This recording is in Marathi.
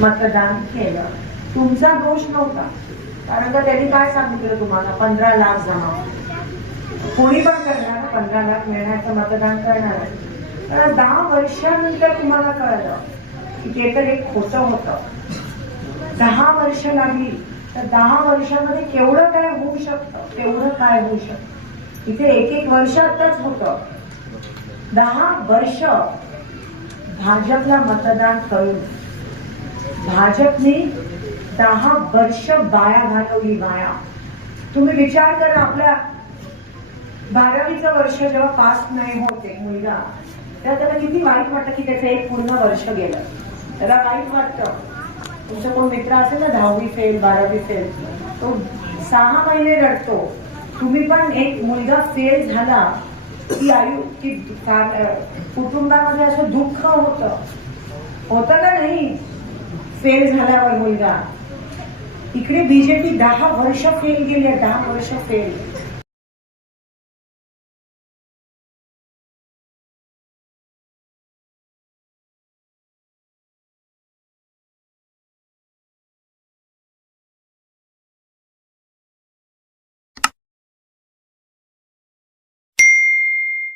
मतदान केलं तुमचा दोष नव्हता कारण का त्यांनी काय सांगितलं तुम्हाला पंधरा लाख जमा कोणी पण करणार पंधरा लाख मिळण्याचं मतदान करणार तर दहा वर्षानंतर तुम्हाला कळलं की ते तर एक खोट होत दहा वर्ष लागली तर दहा वर्षामध्ये केवढं काय होऊ शकतं तेवढं काय होऊ शकतं इथे एक एक वर्ष आताच होतं दहा वर्ष भाजपला मतदान करून भाजपने दहा वर्ष बाया घालवली वाया तुम्ही विचार करा आपल्या बारावीचं वर्ष जेव्हा पास नाही होते मुलगा तेव्हा त्याला किती वाईट वाटत की त्याचं एक पूर्ण वर्ष गेलं त्याला वाईट वाटतं तुमचा कोण मित्र असेल ना दहावी फेल बारावी फेल तो सहा महिने रडतो तुम्ही पण एक मुलगा फेल झाला की आयु की कुटुंबामध्ये असं दुःख होतं होतं ना फेल झाल्यावर मुलगा इकडे बीजेपी दहा वर्ष फेल गेली दहा वर्ष फेल